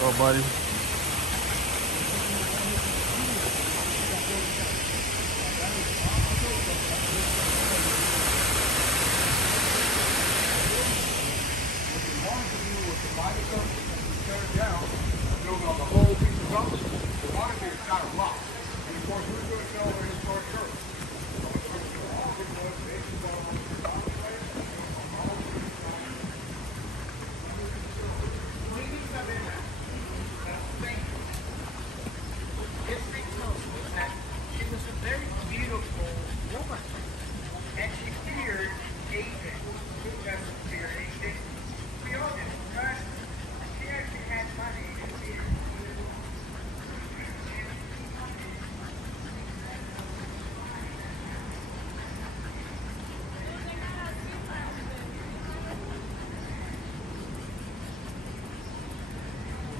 Oh, buddy.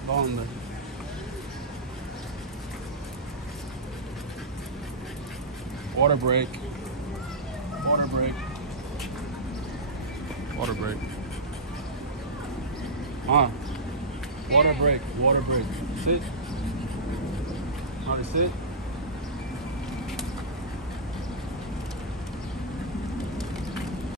¿Dónde? Water break. Water break. Water break. Water break. Water break. Sit. How to sit?